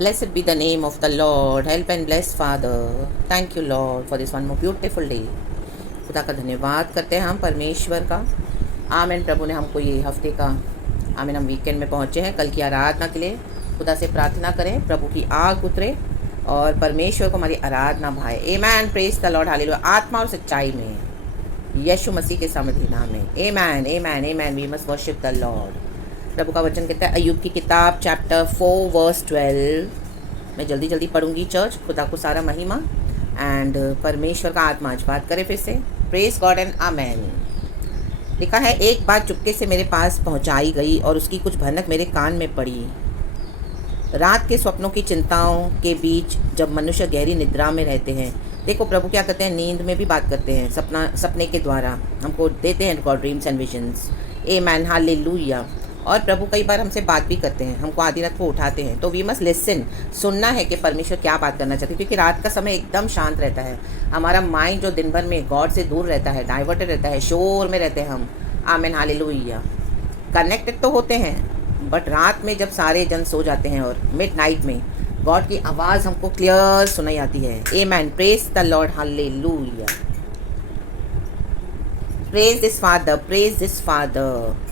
Blessed be the name of the Lord. Help and bless Father. Thank you Lord for this one more beautiful day. खुदा का धन्यवाद करते हैं हम परमेश्वर का। आमीन। प्रभु ने हमको ये हफ्ते का आमीन, हम वीकेंड में पहुँचे हैं। कल की आराधना के लिए खुदा से प्रार्थना करें, प्रभु की आग उतरे और परमेश्वर को हमारी आराधना भाए। आमीन। Praise the Lord. हालेलुया। आत्मा और सच्चाई में यीशु मसीह के समर्थी नाम में। आमीन आमीन आमीन। We must worship the Lord. प्रभु का वचन कहता है अय्यूब की किताब चैप्टर 4 वर्स 12। मैं जल्दी जल्दी पढ़ूंगी चर्च। खुदा को सारा महिमा एंड परमेश्वर का आत्मा आज बात करे फिर से। प्रेज गॉड एंड आमेन। लिखा है, एक बात चुपके से मेरे पास पहुंचाई गई और उसकी कुछ भनक मेरे कान में पड़ी। रात के स्वप्नों की चिंताओं के बीच जब मनुष्य गहरी निद्रा में रहते हैं। देखो प्रभु क्या करते हैं, नींद में भी बात करते हैं, सपने के द्वारा हमको देते हैं God dreams and visions. Amen. Hallelujah. और प्रभु कई बार हमसे बात भी करते हैं, हमको आधी रात को उठाते हैं। तो वी मस्ट लिसन, सुनना है कि परमेश्वर क्या बात करना चाहते हैं, क्योंकि रात का समय एकदम शांत रहता है। हमारा माइंड जो दिन भर में गॉड से दूर रहता है, डाइवर्टेड रहता है, शोर में रहते हैं हम। आमीन। हालेलुया। कनेक्टेड तो होते हैं बट रात में जब सारे जन सो जाते हैं और मिड नाइट में गॉड की आवाज़ हमको क्लियर सुनाई आती है। आमीन। Praise the Lord. Hallelujah. Praise this father, praise this father.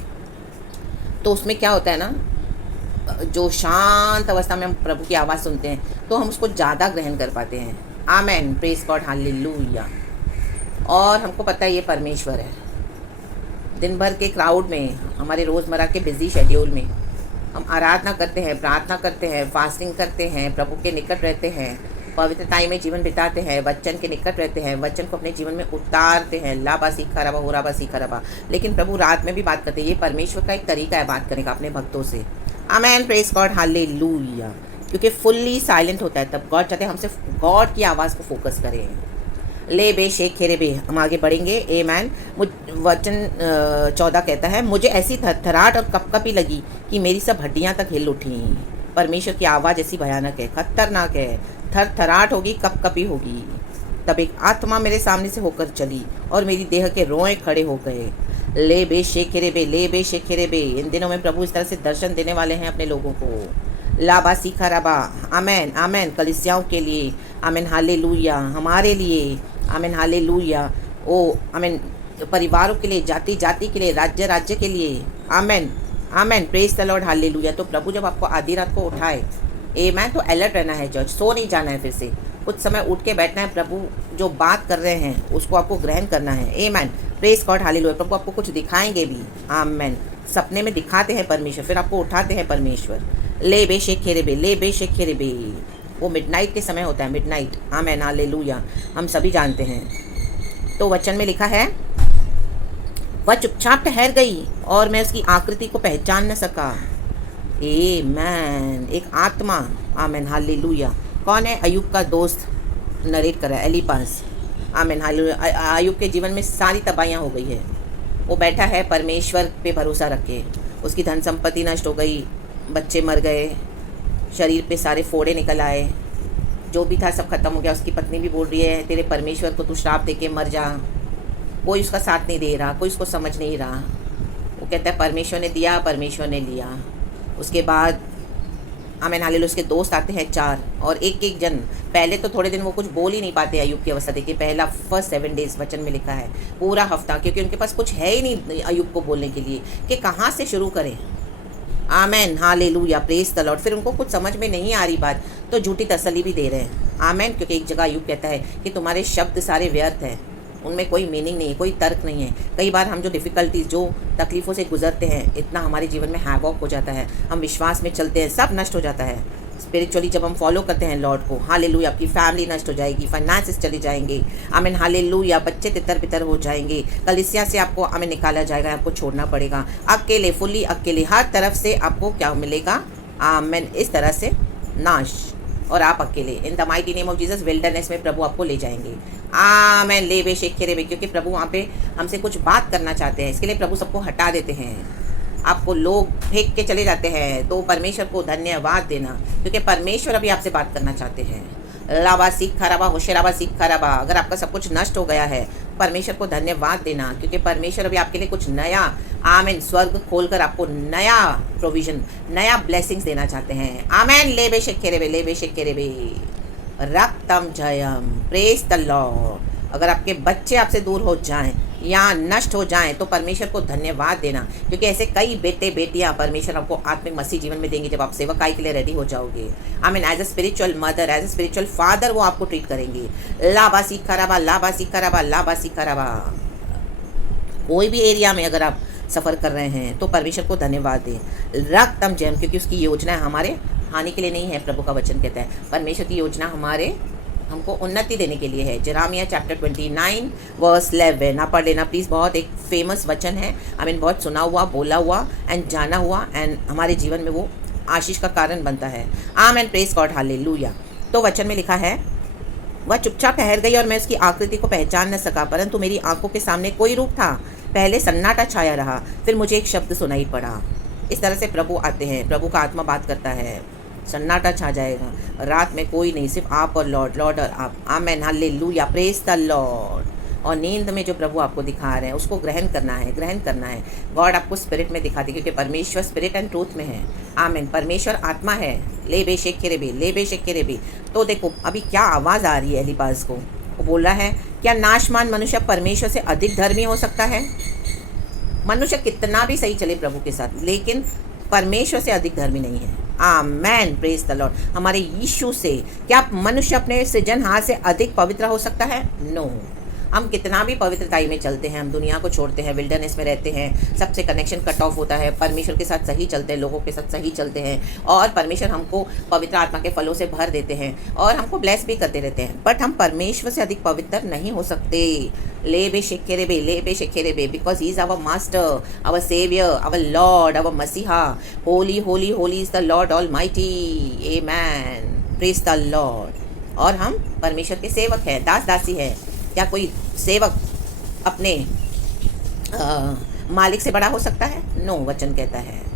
तो उसमें क्या होता है ना, जो शांत अवस्था में हम प्रभु की आवाज़ सुनते हैं तो हम उसको ज़्यादा ग्रहण कर पाते हैं। आमेन। Praise God. हालेलुया। और हमको पता है ये परमेश्वर है। दिन भर के क्राउड में, हमारे रोज़मर्रा के बिजी शेड्यूल में हम आराधना करते हैं, प्रार्थना करते हैं, फास्टिंग करते हैं, प्रभु के निकट रहते हैं, पवित्रताई में जीवन बिताते हैं, वचन के निकट रहते हैं, वचन को अपने जीवन में उतारते हैं। लाबा सीखा रबा हो राबा सीखा रबा। लेकिन प्रभु रात में भी बात करते हैं। ये परमेश्वर का एक तरीका है बात करने का अपने भक्तों से। आमेन। Praise God. हालेलुया। क्योंकि फुल्ली साइलेंट होता है तब गॉड चाहते हैं हम सिर्फ गॉड की आवाज़ को फोकस करें। ले बे शेख खेरे बे। हम आगे बढ़ेंगे। आमेन। वचन 14 कहता है, मुझे ऐसी थरथराहट और कपकपी लगी कि मेरी सब हड्डियाँ तक हिल उठी। परमेश्वर की आवाज़ ऐसी भयानक है, खतरनाक है। थरथराहट होगी, कपकपी होगी। तब एक आत्मा मेरे सामने से होकर चली और मेरी देह के रोए खड़े हो गए। ले बे शेखेरे बे, ले बे शेखेरे बे। इन दिनों में प्रभु इस तरह से दर्शन देने वाले हैं अपने लोगों को। लाबा सीखा रबा। आमेन आमेन। कलीसियाओं के लिए आमेन। हालेलुया। हमारे लिए आमेन। हालेलुया। ओ आमेन। परिवारों के लिए, जाति जाति के लिए, राज्य राज्य के लिए। Amen amen. Praise the Lord. Hallelujah. तो प्रभु जब आपको आधी रात को उठाए, आमेन, तो अलर्ट रहना है चर्च। सो नहीं जाना है फिर से, कुछ समय उठ के बैठना है। प्रभु जो बात कर रहे हैं उसको आपको ग्रहण करना है। आमेन। Praise God. हालेलुया। प्रभु आपको कुछ दिखाएंगे भी। आमेन। सपने में दिखाते हैं परमेश्वर, फिर आपको उठाते हैं परमेश्वर। ले बे शेख खेरे बे, ले बे शेख खेरे बे। वो मिडनाइट के समय होता है, मिडनाइट। आमेन। हालेलुया। हम सभी जानते हैं। तो वचन में लिखा है, वह चुपचाप ठहर गई और मैं उसकी आकृति को पहचान न सका। आमेन। एक आत्मा। आमेन। हालेलुया। कौन है? अय्यूब का दोस्त नरेट कर रहा है, एलीपास। आमेन। हालेलुया। अय्यूब के जीवन में सारी तबाहियाँ हो गई है। वो बैठा है परमेश्वर पे भरोसा रख के। उसकी धन संपत्ति नष्ट हो गई, बच्चे मर गए, शरीर पे सारे फोड़े निकल आए, जो भी था सब खत्म हो गया। उसकी पत्नी भी बोल रही है, तेरे परमेश्वर को तू श्राप दे के मर जा। कोई उसका साथ नहीं दे रहा, कोई उसको समझ नहीं रहा। वो कहता है परमेश्वर ने दिया, परमेश्वर ने लिया। उसके बाद आमेन। हालेलुया। उसके दोस्त आते हैं 4 और एक एक जन। पहले तो थोड़े दिन वो कुछ बोल ही नहीं पाते। अय्यूब की अवस्था देखिए, पहला फर्स्ट 7 डेज वचन में लिखा है, पूरा हफ्ता, क्योंकि उनके पास कुछ है ही नहीं अय्यूब को बोलने के लिए कि कहाँ से शुरू करें। आमेन। हालेलुया। Praise the Lord. फिर उनको कुछ समझ में नहीं आ रही बात, तो झूठी तसल्ली भी दे रहे हैं। आमेन। क्योंकि एक जगह अय्यूब कहता है कि तुम्हारे शब्द सारे व्यर्थ हैं, उनमें कोई मीनिंग नहीं है, कोई तर्क नहीं है। कई बार हम जो डिफ़िकल्टीज, जो तकलीफ़ों से गुजरते हैं, इतना हमारे जीवन में हैवॉक हो जाता है, हम विश्वास में चलते हैं, सब नष्ट हो जाता है। स्पिरिचुअली जब हम फॉलो करते हैं लॉर्ड को, हालेलुया, आपकी फैमिली नष्ट हो जाएगी, फाइनेंसेस चले जाएंगे। आमीन। हालेलुया। बच्चे तितर बितर हो जाएंगे, कलीसिया से आपको आमीन निकाला जाएगा, आपको छोड़ना पड़ेगा। अकेले, फुल्ली अकेले, हर तरफ से आपको क्या मिलेगा? आमीन। इस तरह से नाश, और आप अकेले। इन the mighty name of Jesus wilderness में प्रभु आपको ले जाएंगे। आमेन। ले बे शेख खेरे बे। क्योंकि प्रभु वहाँ पे हमसे कुछ बात करना चाहते हैं, इसके लिए प्रभु सबको हटा देते हैं। आपको लोग फेंक के चले जाते हैं, तो परमेश्वर को धन्यवाद देना, क्योंकि परमेश्वर अभी आपसे बात करना चाहते हैं। लाबा सीख खराबा होशेराबा सीख खराबा। अगर आपका सब कुछ नष्ट हो गया है, परमेश्वर को धन्यवाद देना, क्योंकि परमेश्वर अभी आपके लिए कुछ नया, आमेन, स्वर्ग खोलकर आपको नया प्रोविजन, नया ब्लेसिंग्स देना चाहते हैं। आमेन। लेबे शेखेरेबे, लेबे शेखेरेबे, रक्तम जयम, प्रेज द लॉर्ड। अगर आपके बच्चे आपसे दूर हो जाएं या नष्ट हो जाएं तो परमेश्वर को धन्यवाद देना, क्योंकि ऐसे कई बेटे बेटियां परमेश्वर आपको आत्मिक मसीह जीवन में देंगे जब आप सेवकाई के लिए रेडी हो जाओगे। I mean as a spiritual mother, as a spiritual father वो आपको ट्रीट करेंगे। लाबा सीख खराबा, लाबा सीख खराबा, लाबा सीख खराबा। कोई भी एरिया में अगर आप सफ़र कर रहे हैं तो परमेश्वर को धन्यवाद दें। रक्तम जयम, क्योंकि उसकी योजना हमारे हानि के लिए नहीं है। प्रभु का वचन कहता है परमेश्वर की योजना हमको उन्नति देने के लिए है। जेरेमिया चैप्टर 29 वर्स 11 आप पढ़ लेना प्लीज़। बहुत एक फेमस वचन है, आई मीन बहुत सुना हुआ, बोला हुआ एंड जाना हुआ, एंड हमारे जीवन में वो आशीष का कारण बनता है। Amen, praise God, hallelujah. तो वचन में लिखा है, वह चुपचाप ठहर गई और मैं उसकी आकृति को पहचान न सका, परंतु मेरी आंखों के सामने कोई रूप था। पहले सन्नाटा छाया रहा, फिर मुझे एक शब्द सुनाई पड़ा। इस तरह से प्रभु आते हैं, प्रभु का आत्मा बात करता है, सन्नाटा छा जाएगा, रात में कोई नहीं, सिर्फ आप और लॉर्ड, लॉर्ड और आप। आमेन, हालेलुया, प्रेज द लॉर्ड। और नींद में जो प्रभु आपको दिखा रहे हैं उसको ग्रहण करना है, ग्रहण करना है। गॉड आपको स्पिरिट में दिखाती, क्योंकि परमेश्वर स्पिरिट एंड ट्रूथ में है। आमेन, परमेश्वर आत्मा है। ले बेशक खेरेबे, ले बेशक खेरेबे। तो देखो अभी क्या आवाज़ आ रही है एलिपाज को, वो बोल रहा है, क्या नाशमान मनुष्य परमेश्वर से अधिक धर्मी हो सकता है? मनुष्य कितना भी सही चले प्रभु के साथ, लेकिन परमेश्वर से अधिक धर्मी नहीं है। Amen, praise the Lord. हमारे यीशु से क्या मनुष्य अपने सृजनहार से अधिक पवित्र हो सकता है? नो। हम कितना भी पवित्रताई में चलते हैं, हम दुनिया को छोड़ते हैं, विल्डरनेस में रहते हैं, सबसे कनेक्शन कट ऑफ होता है, परमेश्वर के साथ सही चलते हैं, लोगों के साथ सही चलते हैं, और परमेश्वर हमको पवित्र आत्मा के फलों से भर देते हैं और हमको ब्लेस भी करते रहते हैं, बट हम परमेश्वर से अधिक पवित्र नहीं हो सकते। ले बे शेखेरेबे, ले बे शेखेरेबे, because he is our master, our saviour, our Lord, our मसीहा। Holy holy holy is the Lord almighty. Amen, praise the Lord. और हम परमेश्वर के सेवक हैं, दास दासी हैं। क्या कोई सेवक अपने मालिक से बड़ा हो सकता है? नो। वचन कहता है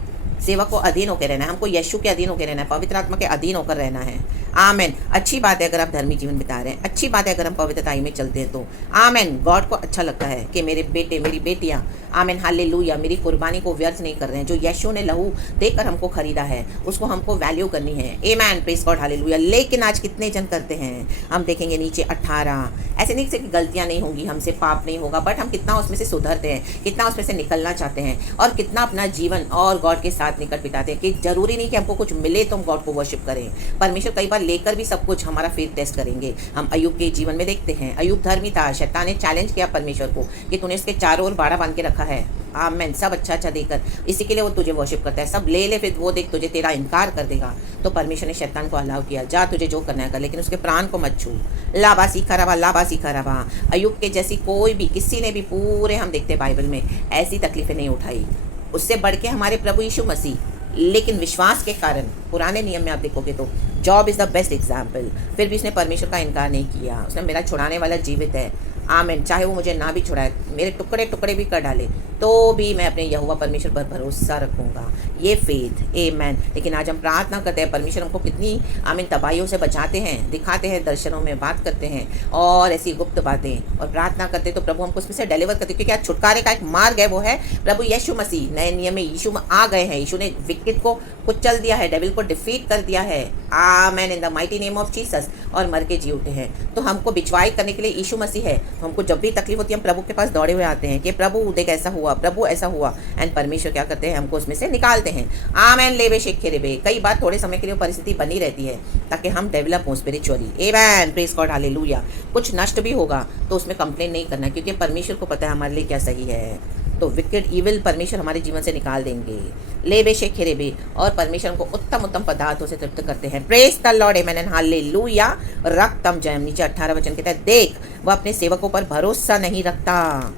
सेवक को अधीन होकर रहना है, हमको यीशु के अधीन होकर रहना है, पवित्र आत्मा के अधीन होकर रहना है। आमेन। अच्छी बात है अगर आप धर्मी जीवन बिता रहे हैं, अच्छी बात है अगर हम पवित्रताई में चलते हैं तो। आमेन। गॉड को अच्छा लगता है कि मेरे बेटे, मेरी बेटियां, आमेन, हालेलुया, मेरी कुर्बानी को व्यर्थ नहीं कर रहे हैं। जो यीशु ने लहू देकर हमको खरीदा है उसको हमको वैल्यू करनी है। Amen, praise God, hallelujah. लेकिन आज कितने जन करते हैं, हम देखेंगे नीचे 18। ऐसे नहीं कि गलतियां नहीं होंगी, हमसे पाप नहीं होगा, बट हम कितना उसमें से सुधरते हैं, कितना उसमें से निकलना चाहते हैं, और कितना अपना जीवन और गॉड के साथ निकट बिताते हैं। कि जरूरी नहीं कि हमको कुछ मिले तो हम गॉड को वर्शिप करें। परमेश्वर कई बार लेकर भी सब कुछ हमारा फेथ टेस्ट करेंगे। हम अय्यूब के जीवन में देखते हैं, अय्यूब धर्मी था, शैतान ने चैलेंज किया परमेश्वर को कि तूने इसके चारों ओर बाड़ा बांध के रखा है, आमेन, सब अच्छा अच्छा देकर, इसी के लिए वो तुझे वर्शिप करता है। सब ले ले, फिर वो देख तुझे तेरा इनकार कर देगा। तो परमेश्वर ने शैतान को अलाउ किया, जा तुझे जो करना है कर, लेकिन उसके प्राण को मत छू। लाबा सीखा रवा, लाबा सीखा रवा। अय्यूब के जैसी कोई भी, किसी ने भी, पूरे हम देखते हैं बाइबल में, ऐसी तकलीफें नहीं उठाई। उससे बढ़ के हमारे प्रभु यीशु मसीह, लेकिन विश्वास के कारण, पुराने नियम में आप देखोगे तो job is the best example, फिर भी उसने परमेश्वर का इनकार नहीं किया। उसने मेरा छुड़ाने वाला जीवित है, आमेन, चाहे वो मुझे ना भी छुड़ाए, मेरे टुकड़े टुकड़े भी कर डाले, तो भी मैं अपने यहोवा परमेश्वर पर भरोसा रखूँगा। ये फेथ, आमेन। लेकिन आज हम प्रार्थना करते हैं, परमेश्वर हमको कितनी, आमीन, तबाहियों से बचाते हैं, दिखाते हैं, दर्शनों में बात करते हैं और ऐसी गुप्त बातें, और प्रार्थना करते हैं तो प्रभु हमको उसमें से डिलीवर करते हैं, क्योंकि आज छुटकारे का एक मार्ग है, वो है प्रभु यीशु मसीह। नए नियम में यीशु में आ गए हैं, यीशु ने विकेट को कुचल दिया है, डेविल को डिफीट कर दिया है, amen, in the mighty name of Jesus, और मर के जी उठे हैं। तो हमको बिचवाई करने के लिए यीशु मसीह है। तो हमको जब भी तकलीफ होती है हम प्रभु के पास दौड़े हुए आते हैं कि प्रभु देख ऐसा हुआ, प्रभु ऐसा हुआ, एंड परमेश्वर क्या करते हैं, हमको उसमें से निकालते हैं। आमेन, लेबे शेखे रेबे। कई बार थोड़े समय के लिए परिस्थिति बनी रहती है ताकि हम डेवलप हों स्पिरिचुअली। आमेन, प्रेज गॉड, हालेलुया। कुछ नष्ट भी होगा तो उसमें कंप्लेन नहीं करना, क्योंकि परमेश्वर को पता है हमारे लिए क्या सही है। तो विकेट ईविल परमेश्वर हमारे जीवन से निकाल देंगे। लेबे शेखे रेबे। और परमेश्वर हमको उत्तम उत्तम पदार्थों से तृप्त करते हैं। Praise the Lord, amen and hallelujah. रक्तम जयम। नीचे 18 वचन कहता है, देख वह अपने सेवकों पर भरोसा नहीं रखता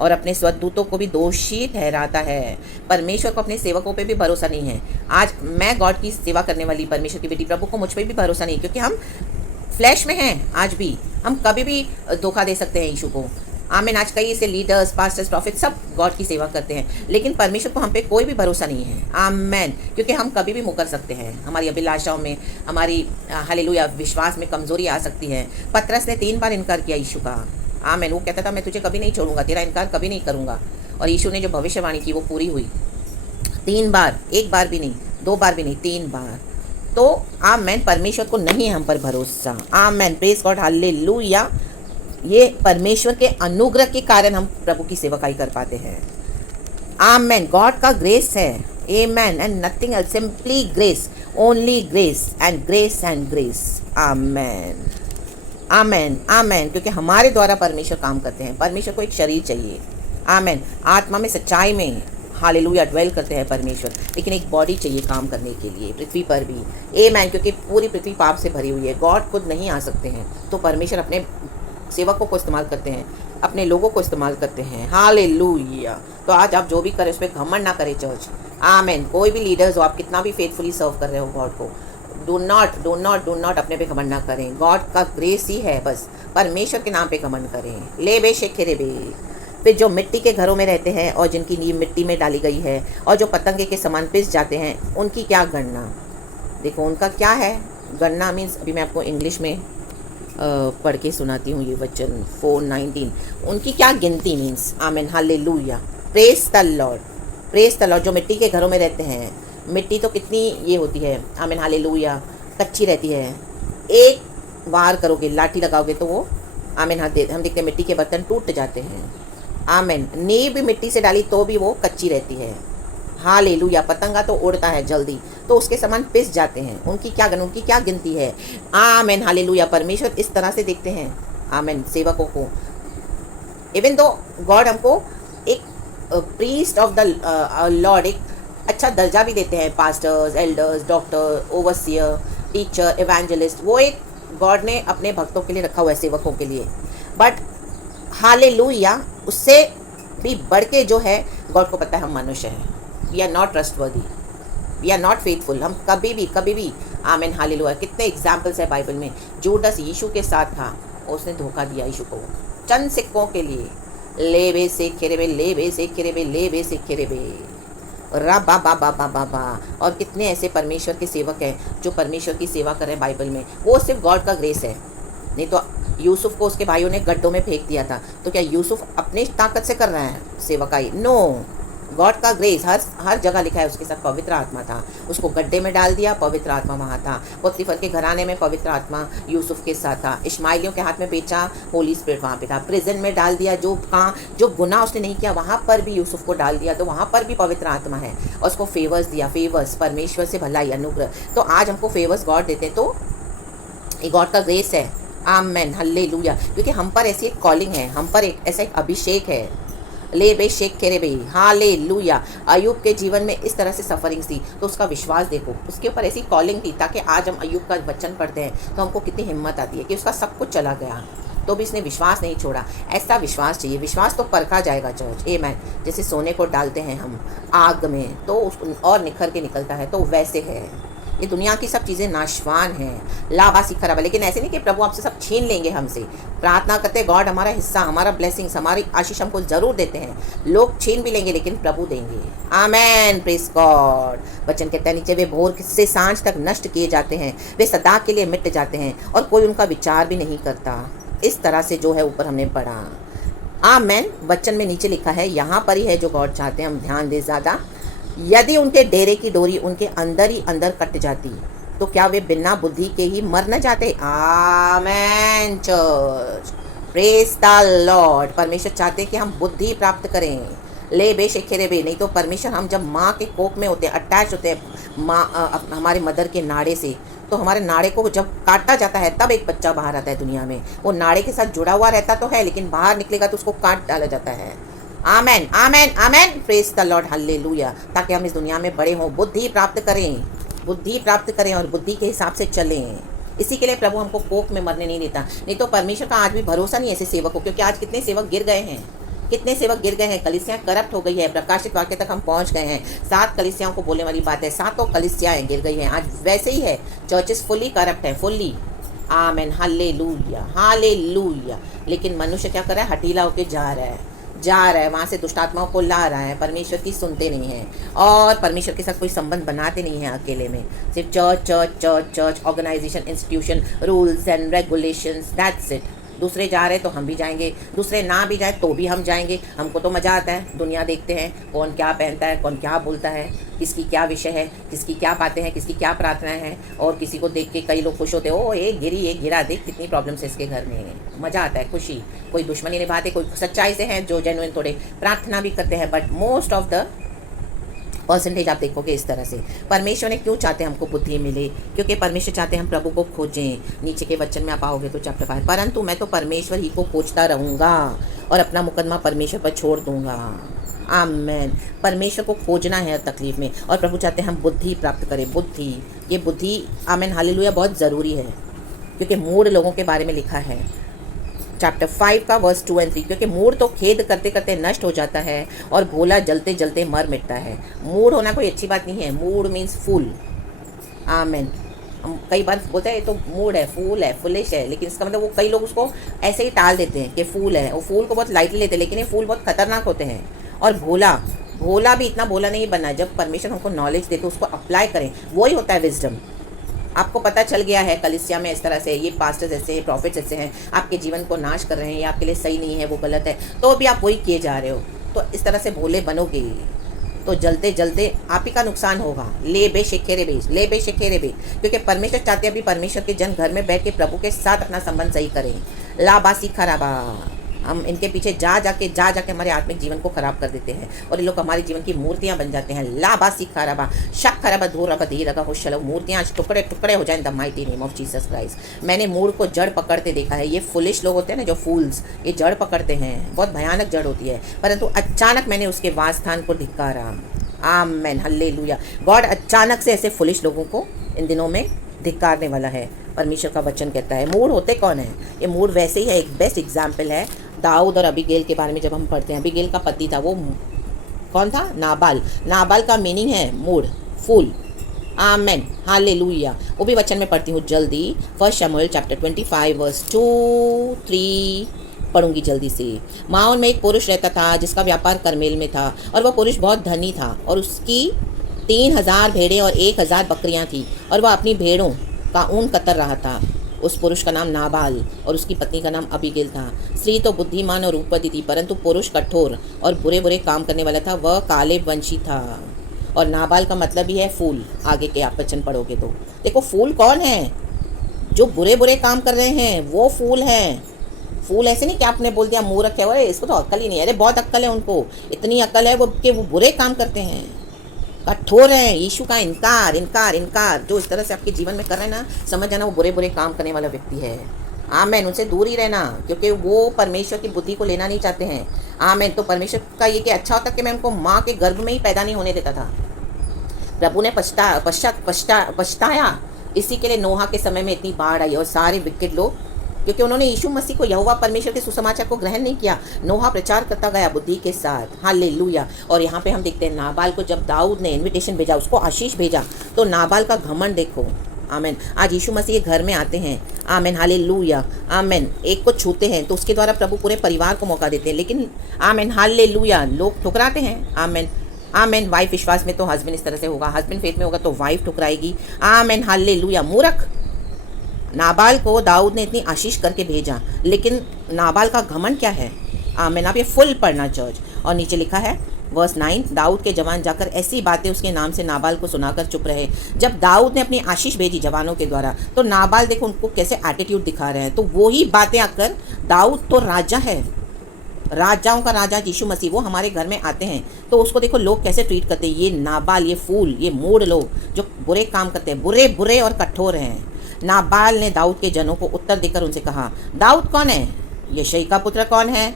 और अपने स्वदूतों को भी दोषी ठहराता है। परमेश्वर को अपने सेवकों पे भी भरोसा नहीं है। आज मैं गॉड की सेवा करने वाली परमेश्वर की बेटी, प्रभु को मुझ पर भी भरोसा नहीं, क्योंकि हम फ्लैश में हैं। आज भी हम कभी भी धोखा दे सकते हैं यीशु को, आमीन। आज कई ऐसे लीडर्स, पास्टर्स, प्रॉफिट सब गॉड की सेवा करते हैं, लेकिन परमेश्वर को हम पे कोई भी भरोसा नहीं है। आमीन। क्योंकि हम कभी भी मुकर सकते हैं, हमारी अभिलाषाओं में, हमारी हालेलुया विश्वास में कमजोरी आ सकती है। पतरस ने 3 बार इनकार किया यीशु का। आमीन। वो कहता था मैं तुझे कभी नहीं छोड़ूंगा, तेरा इनकार कभी नहीं करूंगा। और यीशु ने जो भविष्यवाणी की वो पूरी हुई 3 बार, 1 बार भी नहीं, 2 बार भी नहीं, 3 बार। तो आमीन। परमेश्वर को नहीं है हम पर भरोसा। आमीन। Praise God, hallelujah. ये परमेश्वर के अनुग्रह के कारण हम प्रभु की सेवकाई कर पाते हैं। आमीन। गॉड का ग्रेस है। आमीन। And nothing else, simply grace, only grace and grace and grace. आमीन। आमीन। आमीन। क्योंकि हमारे द्वारा परमेश्वर काम करते हैं। परमेश्वर को एक शरीर चाहिए। आमीन। आत्मा में, सच्चाई में हालेलुया ड्वेल करते हैं परमेश्वर, लेकिन एक बॉडी चाहिए काम करने के लिए पृथ्वी पर भी। आमीन। क्योंकि पूरी पृथ्वी पाप से भरी हुई है, गॉड खुद नहीं आ सकते हैं, तो परमेश्वर अपने सेवकों को इस्तेमाल करते हैं, अपने लोगों को इस्तेमाल करते हैं। हालेलुया। तो आज आप जो भी करें उस पर घमंड ना करें चर्च। आमीन। कोई भी लीडर्स हो, आप कितना भी फेथफुली सर्व कर रहे हो गॉड को, डू नॉट अपने पे घमंड ना करें। गॉड का ग्रेस ही है, बस परमेश्वर के नाम पे घमंड करें। ले बे शेखे बे। फिर जो मिट्टी के घरों में रहते हैं और जिनकी नींव मिट्टी में डाली गई है और जो पतंगे के समान पिस जाते हैं, उनकी क्या गणना। देखो उनका क्या है गणना। मीन्स अभी मैं आपको इंग्लिश में पढ़ के सुनाती हूँ ये वचन 4:19। उनकी क्या गिनती मीन्स। आमीन। Hallelujah. Praise the Lord, praise the Lord. जो मिट्टी के घरों में रहते हैं, मिट्टी तो कितनी ये होती है। आमीन। हालेलुया। कच्ची रहती है, एक वार करोगे, लाठी लगाओगे तो वो आमीन हम देखते हैं मिट्टी के बर्तन टूट जाते हैं। आमीन। नींव भी मिट्टी से डाली तो भी वो कच्ची रहती है। हालेलुया। पतंगा तो उड़ता है जल्दी, तो उसके समान पिस जाते हैं। उनकी क्या गिनती है। आमीन। हालेलुया। परमेश्वर इस तरह से देखते हैं आमीन सेवकों को। इवन दो गॉड हमको एक प्रीस्ट ऑफ द लॉर्ड एक अच्छा दर्जा भी देते हैं। Pastors, elders, doctor, overseer, teacher, evangelist, वो एक गॉड ने अपने भक्तों के लिए रखा हुआ है, सेवकों के लिए। बट हालेलुया, उससे भी बढ़ के जो है गॉड को पता है हम मनुष्य हैं। We are not trustworthy, we are not faithful. हम कभी भी आमीन। हालेलुया। कितने एग्जाम्पल्स है बाइबल में। जूडस यीशु के साथ था, उसने धोखा दिया यीशु को चंद सिक्कों के लिए। ले बे से खेरेबे, ले बे से खेरेबे, ले बे से खेरेबे। रा बा बा बा बा बा बा। और कितने ऐसे परमेश्वर के सेवक हैं जो परमेश्वर की सेवा कर रहे हैं बाइबल में। वो सिर्फ गॉड का ग्रेस है। नहीं तो यूसुफ को उसके भाइयों ने गड्ढों में फेंक दिया था, तो क्या यूसुफ अपनी ताकत से कर रहा है सेवकाई। नो, गॉड का ग्रेस। हर जगह लिखा है उसके साथ पवित्र आत्मा था। उसको गड्ढे में डाल दिया, पवित्र आत्मा वहाँ था। पोतीफर के घराने में पवित्र आत्मा यूसुफ के साथ था। इश्माइलियों के हाथ में बेचा, होली स्पिरिट वहाँ पे था। प्रिजन में डाल दिया, जो गुनाह उसने नहीं किया वहाँ पर भी यूसुफ को डाल दिया, तो वहाँ पर भी पवित्र आत्मा है। और उसको फेवर्स दिया, फेवर्स परमेश्वर से भलाई, अनुग्रह। तो आज हमको फेवर्स गॉड देते, तो ये गॉड का ग्रेस है। आमेन। हल्लेलुया। क्योंकि हम पर ऐसी एक कॉलिंग है, हम पर एक ऐसा एक अभिषेक है। ले बे शेख खेरे बे। हालेलुया। अय्यूब के जीवन में इस तरह से सफरिंग थी, तो उसका विश्वास देखो, उसके ऊपर ऐसी कॉलिंग थी, ताकि आज हम अय्यूब का वचन पढ़ते हैं तो हमको कितनी हिम्मत आती है कि उसका सब कुछ चला गया तो भी इसने विश्वास नहीं छोड़ा। ऐसा विश्वास चाहिए। विश्वास तो परखा जाएगा चर्च। आमीन। जैसे सोने को डालते हैं हम आग में तो और निखर के निकलता है, तो वैसे है ये दुनिया की सब चीज़ें नाशवान हैं, लाभासी खराब है। लेकिन ऐसे नहीं कि प्रभु आपसे सब छीन लेंगे हमसे। प्रार्थना करते गॉड हमारा हिस्सा, हमारा ब्लेसिंग्स, हमारी आशीष हमको ज़रूर देते हैं। लोग छीन भी लेंगे लेकिन प्रभु देंगे। आमेन। Praise God. वचन कहता है नीचे वे भोर से सांझ तक नष्ट किए जाते हैं, वे सदा के लिए मिट जाते हैं और कोई उनका विचार भी नहीं करता। इस तरह से जो है ऊपर हमने पढ़ा। आमेन। वचन में नीचे लिखा है, यहाँ पर ही है जो गॉड चाहते हैं हम ध्यान दें ज़्यादा। यदि उनके डेरे की डोरी उनके अंदर ही अंदर कट जाती तो क्या वे बिना बुद्धि के ही मर न जाते। आमेन चर्च। Praise the Lord. परमेश्वर चाहते हैं कि हम बुद्धि प्राप्त करें। ले बे शेखेरे बे। नहीं तो परमेश्वर, हम जब माँ के कोख में होते हैं, अटैच होते हैं माँ हमारे मदर के नाड़े से, तो हमारे नाड़े को जब काटा जाता है तब एक बच्चा बाहर आता है दुनिया में। वो नाड़े के साथ जुड़ा हुआ रहता तो है, लेकिन बाहर निकलेगा तो उसको काट डाला जाता है। Amen. Amen. Amen. Praise the Lord. Hallelujah. ताकि हम इस दुनिया में बड़े हों, बुद्धि प्राप्त करें, बुद्धि प्राप्त करें और बुद्धि के हिसाब से चलें। इसी के लिए प्रभु हमको कोख में मरने नहीं देता। नहीं तो परमेश्वर का आज भी भरोसा नहीं है ऐसे सेवकों, क्योंकि आज कितने सेवक गिर गए हैं, कितने सेवक गिर गए हैं। कलीसियाँ करप्ट हो गई है। प्रकाशित वाक्य तक हम पहुंच गए हैं। 7 कलीसियाओं को बोलने वाली बात है, 7 कलीसियाएं गिर गई हैं। आज वैसे ही है, चर्चेस फुल्ली करप्ट है, फुल्ली। आमेन, हालेलुया, हालेलुया। लेकिन मनुष्य क्या कर रहा है? हठीला होके जा रहा है वहाँ से दुष्ट आत्माओं को ला रहा है, परमेश्वर की सुनते नहीं हैं और परमेश्वर के साथ कोई संबंध बनाते नहीं हैं अकेले में। सिर्फ church church church church, organisation, institution, rules and regulations, that's it. दूसरे जा रहे तो हम भी जाएंगे, दूसरे ना भी जाए तो भी हम जाएंगे। हमको तो मज़ा आता है, दुनिया देखते हैं कौन क्या पहनता है, कौन क्या बोलता है, किसकी क्या विषय है, किसकी क्या बातें हैं, किसकी क्या प्रार्थनाएं हैं। और किसी को देख के कई लोग खुश होते हैं, ओ ये गिरा, देख कितनी प्रॉब्लम्स है इसके घर में। मज़ा आता है, खुशी। कोई दुश्मनी निभाते, कोई सच्चाई से हैं जो जेन्युइन थोड़े प्रार्थना भी करते हैं, but most of the percentage आप देखोगे इस तरह से। परमेश्वर ने क्यों चाहते हैं हमको बुद्धि मिले? क्योंकि परमेश्वर चाहते हैं हम प्रभु को खोजें। नीचे के वचन में आप आओगे तो चैप्टर 5, परंतु मैं तो परमेश्वर ही को खोजता रहूँगा और अपना मुकदमा परमेश्वर पर छोड़ दूँगा। आमेन। परमेश्वर को खोजना है तकलीफ में, और प्रभु चाहते हैं हम बुद्धि प्राप्त करें। बुद्धि, ये बुद्धि, आमेन, हालेलुया, बहुत ज़रूरी है। क्योंकि मूढ़ लोगों के बारे में लिखा है चैप्टर 5 का वर्स 2 और 3। क्योंकि मूढ़ तो खेद करते करते नष्ट हो जाता है और भोला जलते जलते मर मिटता है। मूढ़ होना कोई अच्छी बात नहीं है। मूढ़ मीन्स फूल। आमेन। हम कई बार बोलते हैं ये तो मूड है, फूल है, फुलिश है, लेकिन इसका मतलब वो कई लोग उसको ऐसे ही टाल देते हैं कि फूल है। वो फूल को बहुत लाइटली लेते हैं, लेकिन ये फूल बहुत खतरनाक होते हैं। और भोला भी इतना भोला नहीं बनना। जब परमेश्वर हमको नॉलेज दे तो उसको अप्लाई करें, वही होता है विजडम। आपको पता चल गया है कलीसिया में इस तरह से ये पास्टर्स ऐसे हैं, प्रॉफिट्स ऐसे हैं, आपके जीवन को नाश कर रहे हैं, ये आपके लिए सही नहीं है, वो गलत है, तो भी आप वही किए जा रहे हो। तो इस तरह से भोले बनोगे तो जलते जलते आप ही का नुकसान होगा। ले बे शेखेरे बे। क्योंकि परमेश्वर चाहते हैं अभी परमेश्वर के जन घर में बैठ के प्रभु के साथ अपना संबंध सही करें। लाबासी खराबा, हम इनके पीछे जा जाके हमारे आत्मिक जीवन को खराब कर देते हैं और ये लोग हमारे जीवन की मूर्तियां बन जाते हैं। लाबासी खराबा, शक खराबा, धूर रबा धी रगा हो शलो, मूर्तियां आज टुकड़े टुकड़े हो जाएं the mighty name of Jesus Christ. मैंने मूड को जड़ पकड़ते देखा है। ये फुलिश लोग होते हैं ना, जो फूल्स, ये जड़ पकड़ते हैं, बहुत भयानक जड़ होती है। परंतु अचानक मैंने उसके वासस्थान को धिक्कारा। आमेन, हालेलुया। गॉड अचानक से ऐसे फुलिश लोगों को इन दिनों में धिक्कारने वाला है। परमेश्वर का वचन कहता है। मूड होते कौन है? ये मूड वैसे ही है। एक बेस्ट एग्जाम्पल है दाऊद और अबीगेल के बारे में जब हम पढ़ते हैं। अबीगेल का पति था, वो कौन था? नाबाल का मीनिंग है मूड, फूल। आमेन, हालेलुया। वो भी वचन में पढ़ती हूँ जल्दी। 1 शमूएल चैप्टर 25 वर्स 2-3 पढ़ूंगी जल्दी से। माओन में एक पुरुष रहता था जिसका व्यापार करमेल में था, और वह पुरुष बहुत धनी था, और उसकी 3000 भेड़ें और 1000 बकरियां थी, और वह अपनी भेड़ों का ऊन कतर रहा था। उस पुरुष का नाम नाबाल और उसकी पत्नी का नाम अबीगेल था। स्त्री तो बुद्धिमान और रूपवती थी, परंतु पुरुष कठोर और बुरे बुरे काम करने वाला था। वह काले वंशी था। और नाबाल का मतलब ही है फूल। आगे के आप वचन पढ़ोगे तो देखो, फूल कौन है? जो बुरे बुरे काम कर रहे हैं वो फूल हैं। फूल ऐसे नहीं कि आपने बोल दिया मूर्ख है, अरे इसको तो अक्ल ही नहीं है। अरे बहुत अक्ल है उनको, इतनी अक्ल है वो कि वो बुरे काम करते हैं, कठोर हैं। यीशु का इनकार जो इस तरह से आपके जीवन में कर रहे हैं ना, समझ जाना वो बुरे बुरे काम करने वाला व्यक्ति है। आमेन। उनसे दूर ही रहना, क्योंकि वो परमेश्वर की बुद्धि को लेना नहीं चाहते हैं। आमेन। तो परमेश्वर का ये कि अच्छा होता कि मैं उनको माँ के गर्भ में ही पैदा नहीं होने देता था। प्रभु ने पछताया। इसी के लिए नोहा के समय में इतनी बाढ़ आई और सारे विकेट लोग, क्योंकि उन्होंने यीशु मसीह को, यहोवा परमेश्वर के सुसमाचार को ग्रहण नहीं किया। नोहा प्रचार करता गया बुद्धि के साथ। हालेलुया। और यहाँ पे हम देखते हैं नाबाल को जब दाऊद ने इनविटेशन भेजा, उसको आशीष भेजा, तो नाबाल का घमंड देखो। आमेन। आज यीशु मसीह के घर में आते हैं। आमेन, हालेलुया। आमेन। एक को छूते हैं तो उसके द्वारा प्रभु पूरे परिवार को मौका देते हैं, लेकिन आमेन, हालेलुया, लोग ठुकराते हैं। आमेन, आमेन। वाइफ विश्वास में तो हस्बैंड इस तरह से होगा, हस्बैंड फेथ में होगा तो वाइफ ठुकराएगी। आमेन, हालेलुया। मूर्ख नाबाल को दाऊद ने इतनी आशीष करके भेजा, लेकिन नाबाल का घमंड क्या है? आमेन। आप ये फुल पढ़ना चर्च। और नीचे लिखा है वर्स 9, दाऊद के जवान जाकर ऐसी बातें उसके नाम से नाबाल को सुनाकर चुप रहे। जब दाऊद ने अपनी आशीष भेजी जवानों के द्वारा, तो नाबाल देखो उनको कैसे एटीट्यूड दिखा रहे हैं। तो वही बातें आकर, दाऊद तो राजा है, राजाओं का राजा यीशु मसीह, वो हमारे घर में आते हैं तो उसको देखो लोग कैसे ट्रीट करते हैं। ये नाबाल, ये फूल, ये मूढ़ लोग जो बुरे काम करते हैं, बुरे और कठोर हैं। नाबाल ने दाऊद के जनों को उत्तर देकर उनसे कहा, दाऊद कौन है? यिशै का पुत्र कौन है?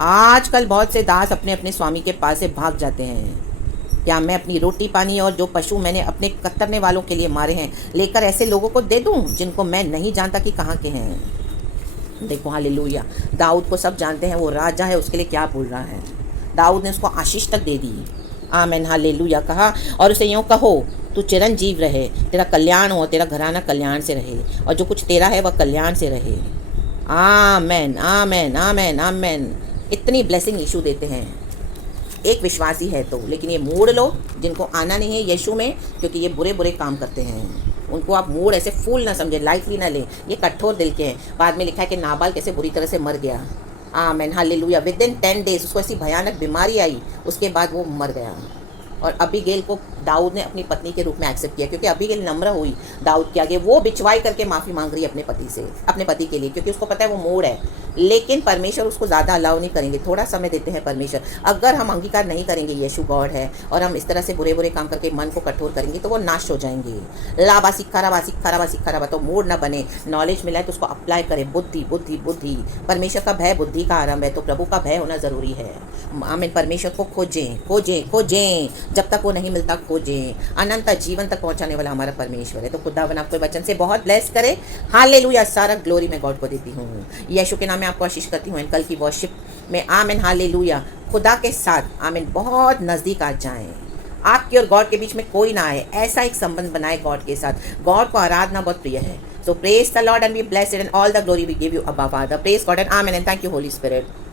आजकल बहुत से दास अपने अपने स्वामी के पास से भाग जाते हैं। क्या मैं अपनी रोटी पानी और जो पशु मैंने अपने कतरने वालों के लिए मारे हैं लेकर ऐसे लोगों को दे दूं जिनको मैं नहीं जानता कि कहाँ के हैं? देखो, हालेलुया। दाऊद को सब जानते हैं, वो राजा है, उसके लिए क्या बोल रहा है। दाऊद ने उसको आशीष तक दे दी। आमेन, हालेलुया कहा। और उसे यूँ कहो, तू चिरंजीव रहे, तेरा कल्याण हो, तेरा घराना कल्याण से रहे, और जो कुछ तेरा है वह कल्याण से रहे। आमेन, आमेन, आमेन, आमेन। इतनी ब्लेसिंग यीशु देते हैं, एक विश्वासी है तो। लेकिन ये मोड़ लो जिनको आना नहीं है यीशु में, क्योंकि ये बुरे बुरे काम करते हैं, उनको आप मूड ऐसे फूल ना समझे, लाइटली ना लें। ये कठोर दिल के हैं। बाद में लिखा है कि नाबाल कैसे बुरी तरह से मर गया। आमेन, हालेलुया। विद इन 10 डेज उसको ऐसी भयानक बीमारी आई, उसके बाद वो मर गया। और अबीगेल को दाऊद ने अपनी पत्नी के रूप में एक्सेप्ट किया, क्योंकि अबीगेल नम्र हुई दाऊद के आगे। वो बिचवाई करके माफ़ी मांग रही है अपने पति से, अपने पति के लिए, क्योंकि उसको पता है वो मोड़ है। लेकिन परमेश्वर उसको ज़्यादा अलाउ नहीं करेंगे, थोड़ा समय देते हैं परमेश्वर। अगर हम अंगीकार नहीं करेंगे यीशु गॉड है, और हम इस तरह से बुरे बुरे काम करके मन को कठोर करेंगे, तो वो नाश हो जाएंगे। लाबा सिक्खा रबा सिक्खा रबा सिक्खा रबा। तो मोड़ ना बने। नॉलेज मिला है तो उसको अप्लाई करें। बुद्धि बुद्धि बुद्धि, परमेश्वर का भय बुद्धि का आरंभ है, तो प्रभु का भय होना ज़रूरी है। आमीन। परमेश्वर को खोजें खोजें खोजें, जब तक वो नहीं मिलता खोजें। अनंत जीवन तक पहुंचाने वाला हमारा परमेश्वर है। तो खुदावन आपको वचन से बहुत ब्लेस करे। हालेलुया। सारा ग्लोरी मैं गॉड को देती हूँ। यीशु के नाम में आपको आशीष करती हूँ। कल की वर्शिप में आमीन, हालेलुया, खुदा के साथ आमीन बहुत नज़दीक आ जाएं। आपके और गॉड के बीच में कोई ना आए, ऐसा एक संबंध बनाए गॉड के साथ। गॉड को आराधना बहुत प्रिय है। So praise the Lord and be blessed, and all the glory we give you, Abba Father. Praise God and Amen, and thank you, Holy Spirit.